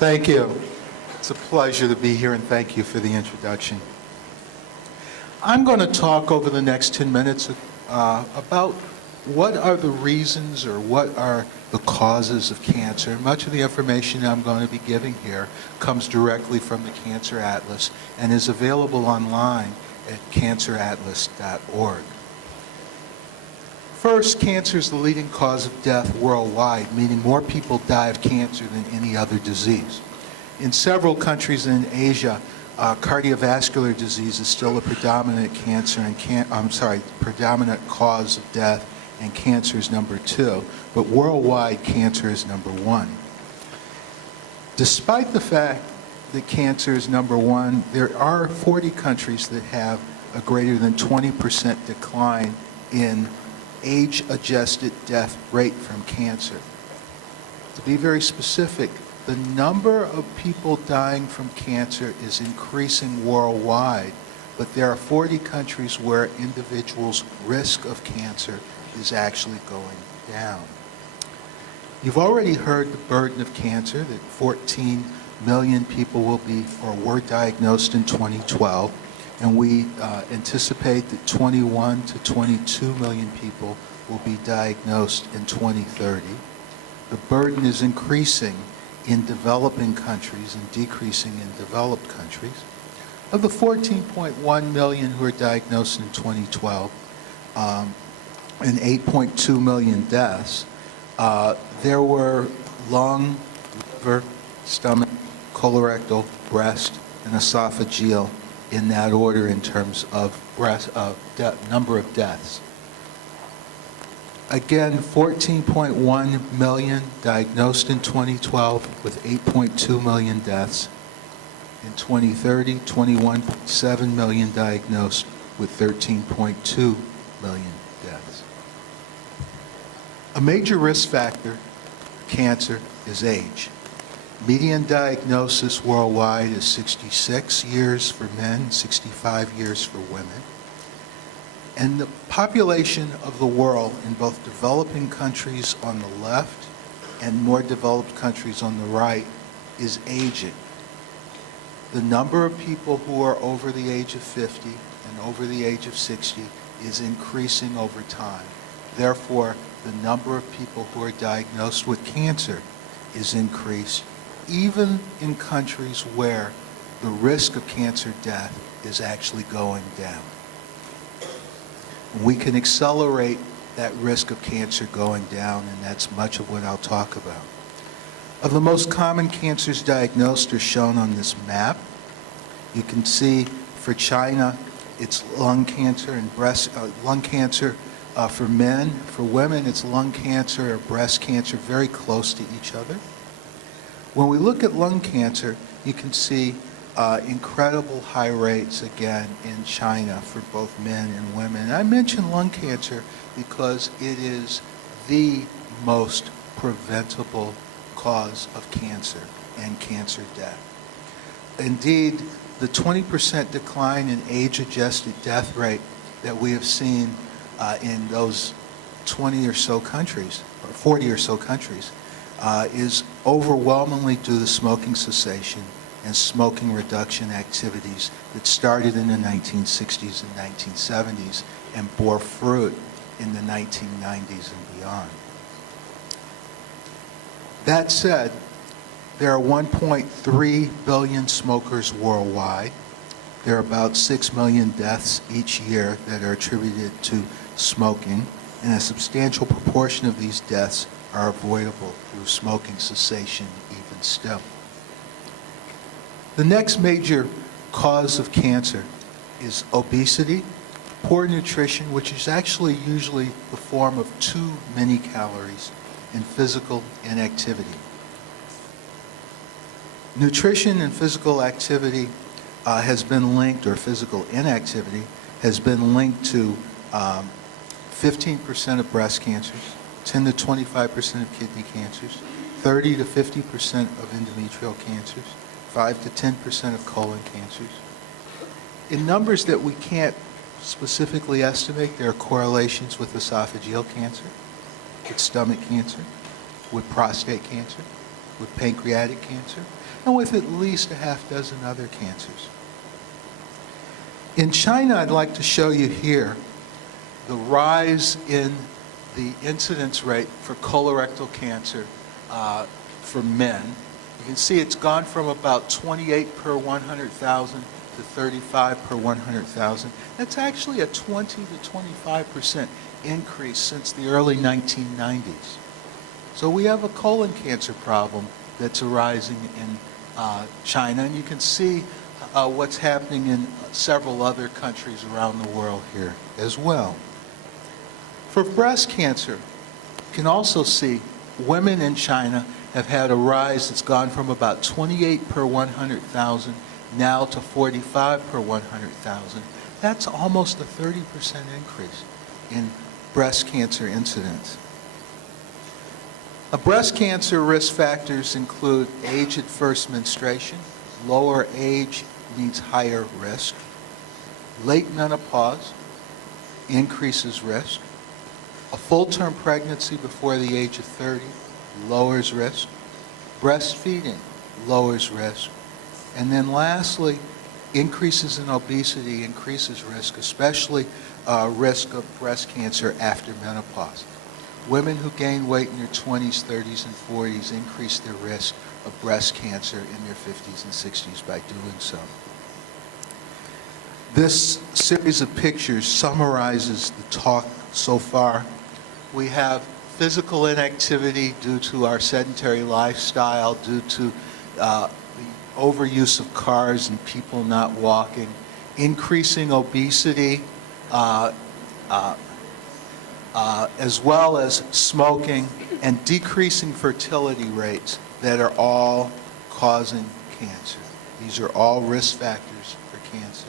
Thank you. It's a pleasure to be here, and thank you for the introduction. I'm going to talk over the next 10 minutes about what are the reasons or what are the causes of cancer. Much of the information I'm going to be giving here comes directly from the Cancer Atlas and is available online at canceratlas.org. First, cancer is the leading cause of death worldwide, meaning more people die of cancer than any other disease. In several countries in Asia, cardiovascular disease is still a predominant predominant cause of death, and cancer is number 2. But worldwide, cancer is number 1. Despite the fact that cancer is number 1, there are 40 countries that have a greater than 20% decline in age-adjusted death rate from cancer. To be very specific, the number of people dying from cancer is increasing worldwide, but there are 40 countries where individuals' risk of cancer is actually going down. You've already heard the burden of cancer, that 14 million people were diagnosed in 2012. And we anticipate that 21 to 22 million people will be diagnosed in 2030. The burden is increasing in developing countries and decreasing in developed countries. Of the 14.1 million who were diagnosed in 2012 and 8.2 million deaths, there were lung, liver, stomach, colorectal, breast, and esophageal in that order in terms of number of deaths. Again, 14.1 million diagnosed in 2012 with 8.2 million deaths. In 2030, 21.7 million diagnosed with 13.2 million deaths. A major risk factor for cancer is age. Median diagnosis worldwide is 66 years for men, 65 years for women. And the population of the world in both developing countries on the left and more developed countries on the right is aging. The number of people who are over the age of 50 and over the age of 60 is increasing over time. Therefore, the number of people who are diagnosed with cancer is increased, even in countries where the risk of cancer death is actually going down. We can accelerate that risk of cancer going down, and that's much of what I'll talk about. Of the most common cancers diagnosed are shown on this map. You can see for China, it's lung cancer and lung cancer for men. For women, it's lung cancer or breast cancer, very close to each other. When we look at lung cancer, you can see incredible high rates again in China for both men and women. And I mention lung cancer because it is the most preventable cause of cancer and cancer death. Indeed, the 20% decline in age-adjusted death rate that we have seen in those 20 or so countries, or 40 or so countries, is overwhelmingly due to smoking cessation and smoking reduction activities that started in the 1960s and 1970s and bore fruit in the 1990s and beyond. That said, there are 1.3 billion smokers worldwide. There are about 6 million deaths each year that are attributed to smoking, and a substantial proportion of these deaths are avoidable through smoking cessation even still. The next major cause of cancer is obesity, poor nutrition, which is actually usually the form of too many calories, and physical inactivity. Nutrition and physical activity has been linked, or physical inactivity, has been linked to 15% of breast cancers, 10 to 25% of kidney cancers, 30 to 50% of endometrial cancers, 5 to 10% of colon cancers. In numbers that we can't specifically estimate, there are correlations with esophageal cancer, with stomach cancer, with prostate cancer, with pancreatic cancer. and with at least a half dozen other cancers. In China, I'd like to show you here the rise in the incidence rate for colorectal cancer for men. You can see it's gone from about 28 per 100,000 to 35 per 100,000. That's actually a 20 to 25% increase since the early 1990s. So we have a colon cancer problem that's arising in China, and you can see what's happening in several other countries around the world here as well. For breast cancer, you can also see women in China have had a rise that's gone from about 28 per 100,000 now to 45 per 100,000. That's almost a 30% increase in breast cancer incidence. Breast cancer risk factors include age at first menstruation. Lower age means higher risk. Late menopause increases risk. A full-term pregnancy before the age of 30 lowers risk. Breastfeeding lowers risk. And then lastly, increases in obesity increases risk, especially risk of breast cancer after menopause. Women who gain weight in their 20s, 30s, and 40s increase their risk of breast cancer in their 50s and 60s by doing so. This series of pictures summarizes the talk so far. We have physical inactivity due to our sedentary lifestyle, due to the overuse of cars and people not walking, increasing obesity, as well as smoking and decreasing fertility rates that are all causing cancer. These are all risk factors for cancer.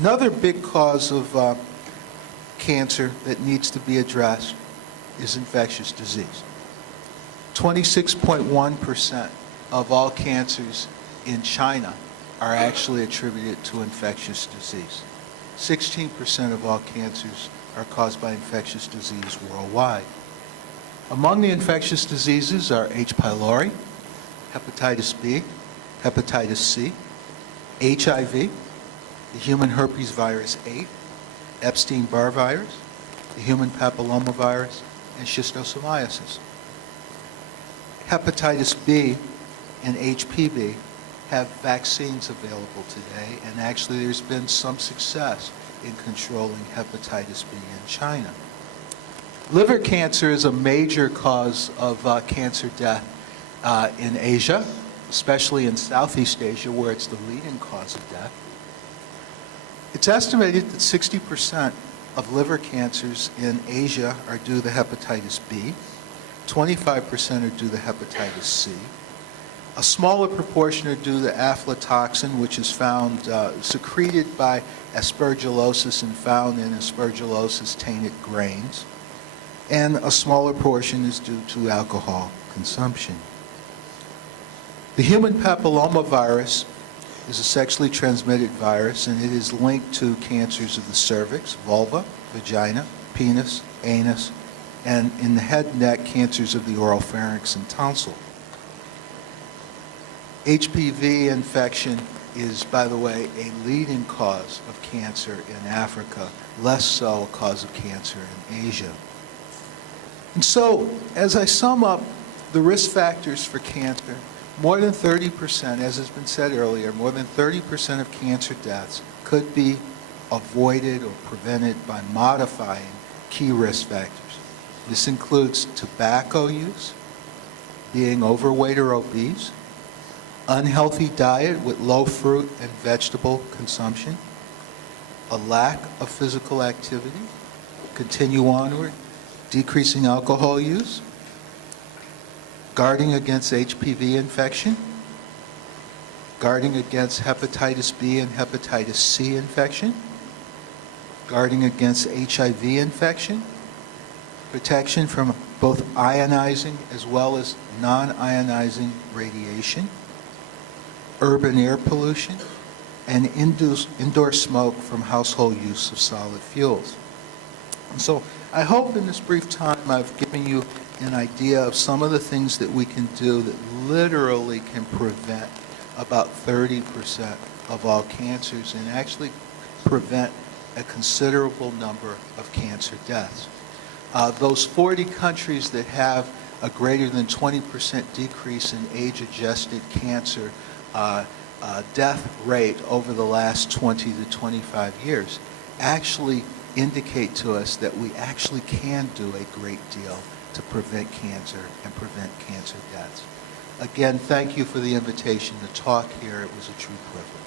Another big cause of cancer that needs to be addressed is infectious disease. 26.1% of all cancers in China are actually attributed to infectious disease. 16% of all cancers are caused by infectious disease worldwide. Among the infectious diseases are H. pylori, hepatitis B, hepatitis C, HIV, the human herpes virus 8, Epstein-Barr virus, the human papillomavirus, and schistosomiasis. Hepatitis B and HPV have vaccines available today, and actually there's been some success in controlling hepatitis B in China. Liver cancer is a major cause of cancer death in Asia, especially in Southeast Asia, where it's the leading cause of death. It's estimated that 60% of liver cancers in Asia are due to hepatitis B, 25% are due to hepatitis C. A smaller proportion are due to aflatoxin, which is found secreted by aspergillosis and found in aspergillosis-tainted grains. And a smaller portion is due to alcohol consumption. The human papillomavirus is a sexually transmitted virus, and it is linked to cancers of the cervix, vulva, vagina, penis, anus, and in the head and neck, cancers of the oral pharynx and tonsil. HPV infection is, by the way, a leading cause of cancer in Africa, less so a cause of cancer in Asia. And so, as I sum up the risk factors for cancer, more than 30%, as has been said earlier, more than 30% of cancer deaths could be avoided or prevented by modifying key risk factors. This includes tobacco use, being overweight or obese, unhealthy diet with low fruit and vegetable consumption, a lack of physical activity, continue onward, decreasing alcohol use, guarding against HPV infection, guarding against hepatitis B and hepatitis C infection, guarding against HIV infection, protection from both ionizing as well as non-ionizing radiation, urban air pollution, and indoor smoke from household use of solid fuels. And so I hope in this brief time I've given you an idea of some of the things that we can do that literally can prevent about 30% of all cancers and actually prevent a considerable number of cancer deaths. Those 40 countries that have a greater than 20% decrease in age-adjusted cancer death rate over the last 20 to 25 years actually indicate to us that we actually can do a great deal to prevent cancer and prevent cancer deaths. Again, thank you for the invitation to talk here. It was a true privilege.